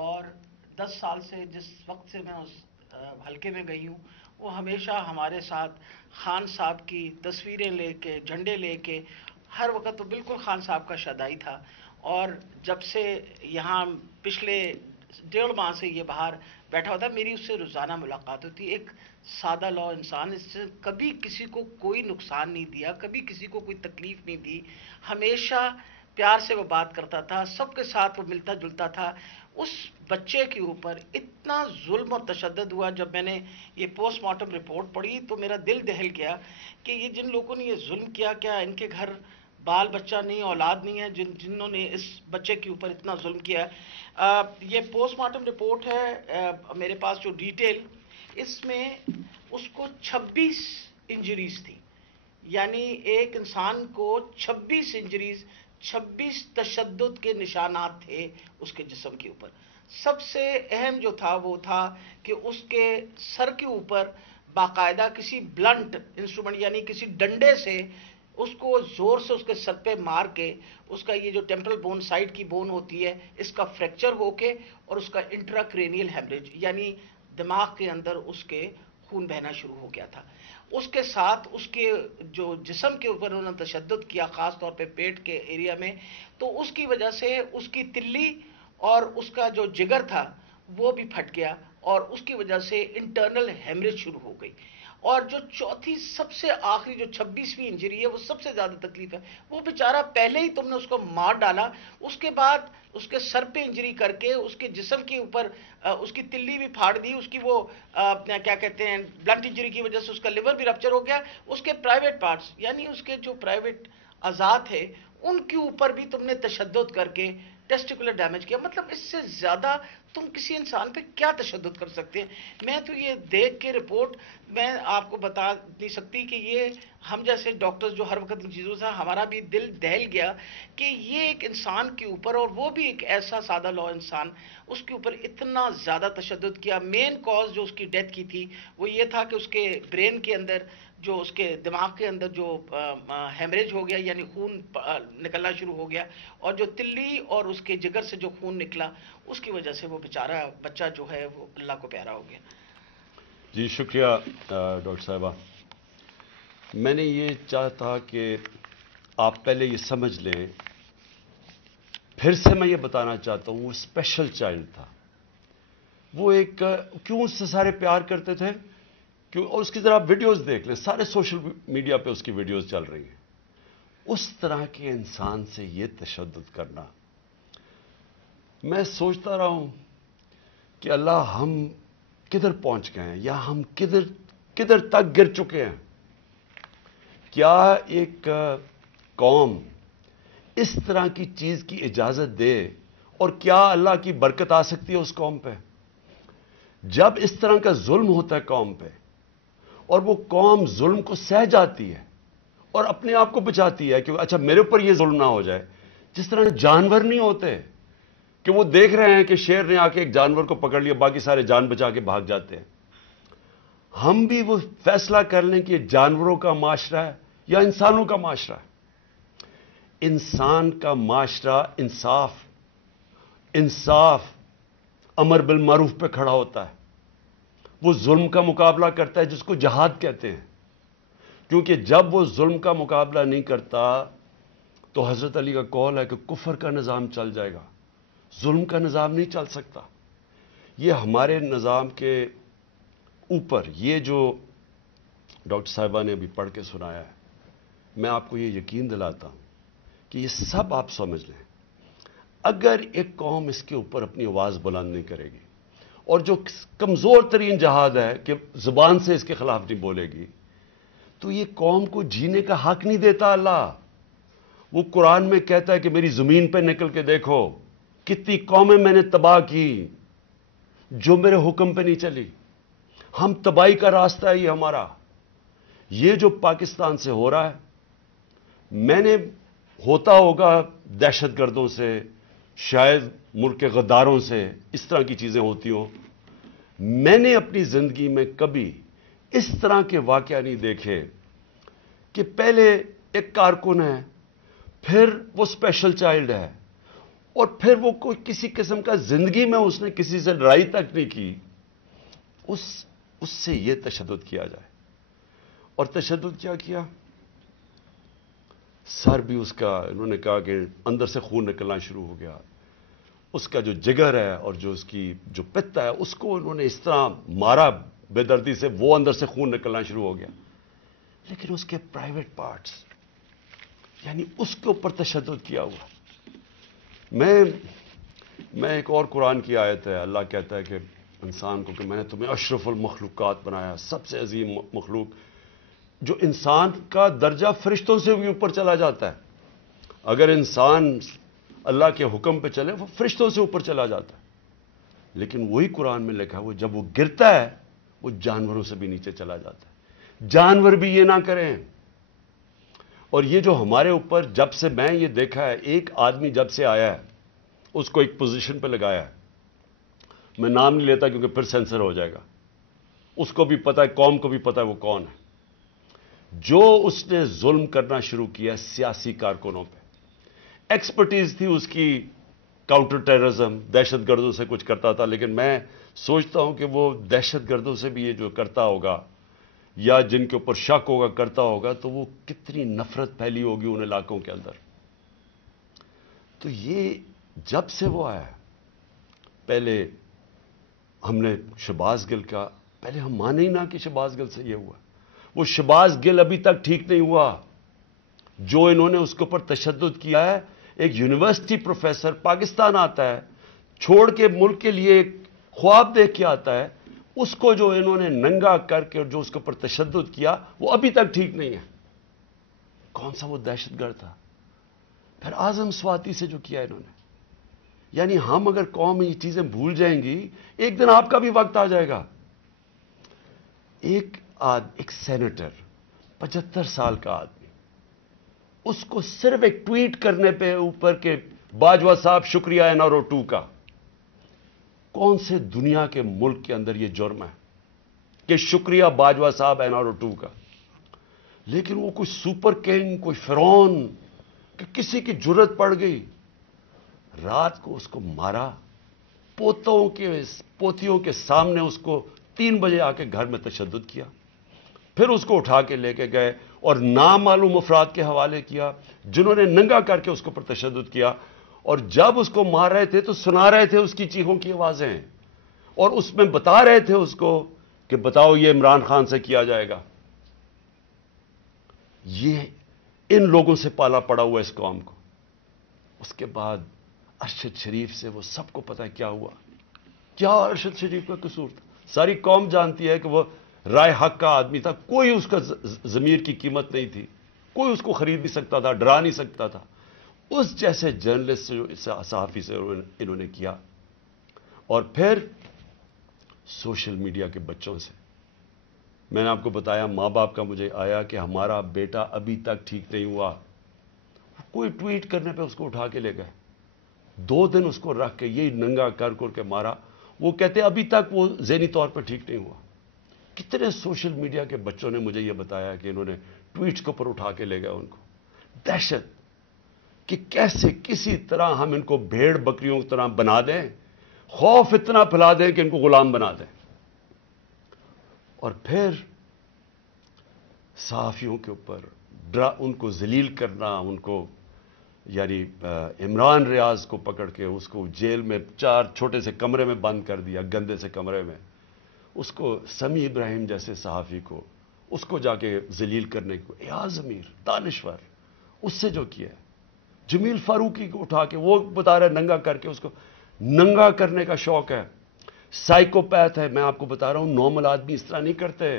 اور 10 سال سے جس وقت سے میں اس حلقے میں گئی ہوں وہ ہمیشہ ہمارے ساتھ خان صاحب کی تصویریں لے کے جھنڈے لے کے ہر وقت تو بالکل خان صاحب کا شدائی تھا. اور جب سے یہاں پچھلے 1.5 ماہ سے یہ باہر بیٹھا ہوتا ہے میری اس سے روزانہ ملاقات ہوتی ہے. ایک سادہ لو انسان، اس سے کبھی کسی کو کوئی نقصان نہیں دیا، کبھی کسی کو کوئی تکلیف نہیں دی، ہمیشہ پیار سے وہ بات کرتا تھا، سب کے ساتھ وہ ملتا جلتا تھا. اس بچے کے اوپر اتنا ظلم اور تشدد ہوا. جب میں نے یہ پوسٹ مارٹم رپورٹ پڑھی تو میرا دل دہل گیا کہ یہ جن لوگوں نے یہ ظلم کیا، کیا ان کے گھر بال بچہ نہیں، اولاد نہیں ہے جنہوں نے اس بچے کے اوپر اتنا ظلم کیا. یہ پوسٹ مارٹم رپورٹ ہے میرے پاس جو ڈیٹیل، اس میں اس کو 26 انجریز تھی. یعنی ایک انسان کو 26 انجریز، 26 تشدد کے نشانات تھے اس کے جسم کے اوپر. سب سے اہم جو تھا وہ تھا کہ اس کے سر کے اوپر باقاعدہ کسی بلنٹ انسٹرومنٹ یعنی کسی ڈنڈے سے اس کو زور سے اس کے سر پہ مار کے اس کا یہ جو ٹیمپرل بون سائڈ کی بون ہوتی ہے اس کا فریکچر ہو کے اور اس کا انٹراکرینیل ہیمریج یعنی دماغ کے اندر اس کے خون بہنا شروع ہو گیا تھا. اس کے ساتھ اس کے جو جسم کے اوپر انہوں نے تشدد کیا خاص طور پہ پیٹ کے ایریا میں، تو اس کی وجہ سے اس کی تلی اور اس کا جو جگر تھا وہ بھی پھٹ گیا اور اس کی وجہ سے انٹرنل ہیمریج شروع ہو گئی. اور جو چوتھی سب سے آخری جو 26ویں انجری ہے وہ سب سے زیادہ تکلیف ہے. وہ بیچارہ پہلے ہی تم نے اس کو مار ڈالا، اس کے بعد اس کے سر پہ انجری کر کے اس کے جسم کے اوپر اس کی تلی بھی پھاڑ دی، اس کی وہ کیا کہتے ہیں بلنٹ انجری کی وجہ سے اس کا لیور بھی رپچر ہو گیا. اس کے پرائیویٹ پارٹس یعنی اس کے جو پرائیویٹ اعضاء تھے ان کے اوپر بھی تم نے تشدد کر کے ٹیسٹیکولر ڈیمیج کیا. مطلب اس سے زیادہ تم کسی انسان پہ کیا تشدد کر سکتے ہیں؟ میں تو یہ دیکھ کے رپورٹ میں آپ کو بتا نہیں سکتی کہ یہ ہم جیسے ڈاکٹرز جو ہر وقت ان چیزوں سے ہمارا بھی دل دہل گیا کہ یہ ایک انسان کے اوپر اور وہ بھی ایک ایسا سادہ لو انسان اس کے اوپر اتنا زیادہ تشدد کیا. مین کاز جو اس کی ڈیتھ کی تھی وہ یہ تھا کہ اس کے برین کے اندر جو اس کے دماغ کے اندر جو ہیمریج ہو گیا یعنی خون نکلنا شروع ہو گیا اور جو تلی اور اس کے جگر سے جو خون نکلا اس کی وجہ سے وہ بیچارہ بچہ جو ہے وہ اللہ کو پیارا ہو گیا. جی شکریہ ڈاکٹر صاحبہ. میں نے یہ چاہا تھا کہ آپ پہلے یہ سمجھ لیں، پھر سے میں یہ بتانا چاہتا ہوں وہ اسپیشل چائلڈ تھا. وہ ایک کیوں اس سے سارے پیار کرتے تھے، اور اس کی ذرا ویڈیوز دیکھ لیں، سارے سوشل میڈیا پہ اس کی ویڈیوز چل رہی ہیں. اس طرح کے انسان سے یہ تشدد کرنا، میں سوچتا رہا ہوں کہ اللہ ہم کدھر پہنچ گئے ہیں یا ہم کدھر تک گر چکے ہیں. کیا ایک قوم اس طرح کی چیز کی اجازت دے اور کیا اللہ کی برکت آ سکتی ہے اس قوم پہ؟ جب اس طرح کا ظلم ہوتا ہے قوم پہ اور وہ قوم ظلم کو سہ جاتی ہے اور اپنے آپ کو بچاتی ہے کہ اچھا میرے اوپر یہ ظلم نہ ہو جائے. جس طرح جانور نہیں ہوتے کہ وہ دیکھ رہے ہیں کہ شیر نے آ کے ایک جانور کو پکڑ لیا، باقی سارے جان بچا کے بھاگ جاتے ہیں. ہم بھی وہ فیصلہ کر لیں کہ جانوروں کا معاشرہ ہے یا انسانوں کا معاشرہ ہے. انسان کا معاشرہ انصاف امر بالمعروف پہ کھڑا ہوتا ہے. وہ ظلم کا مقابلہ کرتا ہے جس کو جہاد کہتے ہیں، کیونکہ جب وہ ظلم کا مقابلہ نہیں کرتا تو حضرت علی کا قول ہے کہ کفر کا نظام چل جائے گا، ظلم کا نظام نہیں چل سکتا. یہ ہمارے نظام کے اوپر یہ جو ڈاکٹر صاحبہ نے ابھی پڑھ کے سنایا ہے، میں آپ کو یہ یقین دلاتا ہوں کہ یہ سب آپ سمجھ لیں. اگر ایک قوم اس کے اوپر اپنی آواز بلند نہیں کرے گی اور جو کمزور ترین جہاد ہے کہ زبان سے اس کے خلاف نہیں بولے گی، تو یہ قوم کو جینے کا حق نہیں دیتا اللہ. وہ قرآن میں کہتا ہے کہ میری زمین پہ نکل کے دیکھو کتنی قومیں میں نے تباہ کی جو میرے حکم پہ نہیں چلی. ہم تباہی کا راستہ ہے یہ ہمارا. یہ جو پاکستان سے ہو رہا ہے، میں نے ہوتا ہوگا دہشت گردوں سے، شاید ملک کے غداروں سے اس طرح کی چیزیں ہوتی ہوں. میں نے اپنی زندگی میں کبھی اس طرح کے واقعہ نہیں دیکھے کہ پہلے ایک کارکن ہے، پھر وہ اسپیشل چائلڈ ہے، اور پھر وہ کوئی کسی قسم کا زندگی میں اس نے کسی سے لڑائی تک نہیں کی، اس سے یہ تشدد کیا جائے. اور تشدد کیا کیا؟ سر بھی اس کا، انہوں نے کہا کہ اندر سے خون نکلنا شروع ہو گیا. اس کا جو جگر ہے اور جو اس کی جو پتا ہے، اس کو انہوں نے اس طرح مارا بے دردی سے، وہ اندر سے خون نکلنا شروع ہو گیا. لیکن اس کے پرائیویٹ پارٹس، یعنی اس کے اوپر تشدد کیا ہوا. میں ایک اور قرآن کی آیت ہے، اللہ کہتا ہے کہ انسان کو کہ میں نے تمہیں اشرف المخلوقات بنایا، سب سے عظیم مخلوق، جو انسان کا درجہ فرشتوں سے بھی اوپر چلا جاتا ہے. اگر انسان اللہ کے حکم پہ چلے وہ فرشتوں سے اوپر چلا جاتا ہے. لیکن وہی قرآن میں لکھا ہے وہ جب وہ گرتا ہے وہ جانوروں سے بھی نیچے چلا جاتا ہے. جانور بھی یہ نہ کریں. اور یہ جو ہمارے اوپر، جب سے میں یہ دیکھا ہے، ایک آدمی جب سے آیا ہے اس کو ایک پوزیشن پہ لگایا ہے، میں نام نہیں لیتا کیونکہ پھر سینسر ہو جائے گا، اس کو بھی پتا ہے، قوم کو بھی پتا ہے وہ کون ہے. جو اس نے ظلم کرنا شروع کیا سیاسی کارکنوں پہ، ایکسپرٹیز تھی اس کی کاؤنٹر ٹیررزم، دہشت گردوں سے کچھ کرتا تھا. لیکن میں سوچتا ہوں کہ وہ دہشت گردوں سے بھی یہ جو کرتا ہوگا یا جن کے اوپر شک ہوگا کرتا ہوگا، تو وہ کتنی نفرت پھیلی ہوگی ان علاقوں کے اندر. تو یہ جب سے وہ آیا، پہلے ہم نے شہباز گل کا، پہلے ہم مانے ہی نہ کہ شہباز گل سے یہ ہوا. وہ شہباز گل ابھی تک ٹھیک نہیں ہوا. جو انہوں نے اس کے اوپر تشدد کیا ہے، ایک یونیورسٹی پروفیسر پاکستان آتا ہے، چھوڑ کے ملک کے لیے ایک خواب دیکھ کے آتا ہے، اس کو جو انہوں نے ننگا کر کے جو اس کے اوپر تشدد کیا وہ ابھی تک ٹھیک نہیں ہے. کون سا وہ دہشت گرد تھا؟ پھر اعظم سواتی سے جو کیا انہوں نے. یعنی ہم اگر قوم یہ چیزیں بھول جائیں گی، ایک دن آپ کا بھی وقت آ جائے گا. ایک سینیٹر 75 سال کا آدمی، اس کو صرف ایک ٹویٹ کرنے پہ اوپر کے باجوہ صاحب شکریہ این آر او 2 کا، کون سے دنیا کے ملک کے اندر یہ جرم ہے کہ شکریہ باجوہ صاحب این آر او 2 کا؟ لیکن وہ کوئی سپر کنگ، کوئی فرعون کہ کسی کی جرت پڑ گئی، رات کو اس کو مارا، پوتیوں کے سامنے اس کو 3 بجے آ کے گھر میں تشدد کیا. پھر اس کو اٹھا کے لے کے گئے اور نامعلوم افراد کے حوالے کیا جنہوں نے ننگا کر کے اس کے اوپر تشدد کیا. اور جب اس کو مار رہے تھے تو سنا رہے تھے اس کی چیخوں کی آوازیں، اور اس میں بتا رہے تھے اس کو کہ بتاؤ یہ عمران خان سے کیا جائے گا. یہ ان لوگوں سے پالا پڑا ہوا اس قوم کو. اس کے بعد ارشد شریف سے وہ سب کو پتا ہے کیا ہوا. کیا ارشد شریف کا قصور تھا؟ ساری قوم جانتی ہے کہ وہ رائے حق کا آدمی تھا، کوئی اس کا ضمیر کی قیمت نہیں تھی، کوئی اس کو خرید نہیں سکتا تھا، ڈرا نہیں سکتا تھا. اس جیسے جرنلسٹ سے، صحافی سے انہوں نے کیا. اور پھر سوشل میڈیا کے بچوں سے، میں نے آپ کو بتایا ماں باپ کا مجھے آیا کہ ہمارا بیٹا ابھی تک ٹھیک نہیں ہوا. کوئی ٹویٹ کرنے پہ اس کو اٹھا کے لے گئے، 2 دن اس کو رکھ کے یہی ننگا کر کے مارا. وہ کہتے ابھی تک وہ ذہنی طور پہ ٹھیک نہیں ہوا. کتنے سوشل میڈیا کے بچوں نے مجھے یہ بتایا کہ انہوں نے ٹویٹس کے اوپر اٹھا کے لے گئے ان کو. دہشت کہ کیسے کسی طرح ہم ان کو بھیڑ بکریوں کی طرح بنا دیں، خوف اتنا پھیلا دیں کہ ان کو غلام بنا دیں. اور پھر صحافیوں کے اوپر ان کو ذلیل کرنا، ان کو یعنی عمران ریاض کو پکڑ کے اس کو جیل میں 4 چھوٹے سے کمرے میں بند کر دیا، گندے سے کمرے میں. اس کو سمیع ابراہیم جیسے صحافی کو، اس کو جا کے ذلیل کرنے کو، ایاز امیر دانشور، اس سے جو کیا ہے. جمیل فاروقی کو اٹھا کے وہ بتا رہے ننگا کر کے، اس کو ننگا کرنے کا شوق ہے. سائیکوپیتھ ہے. میں آپ کو بتا رہا ہوں نارمل آدمی اس طرح نہیں کرتے.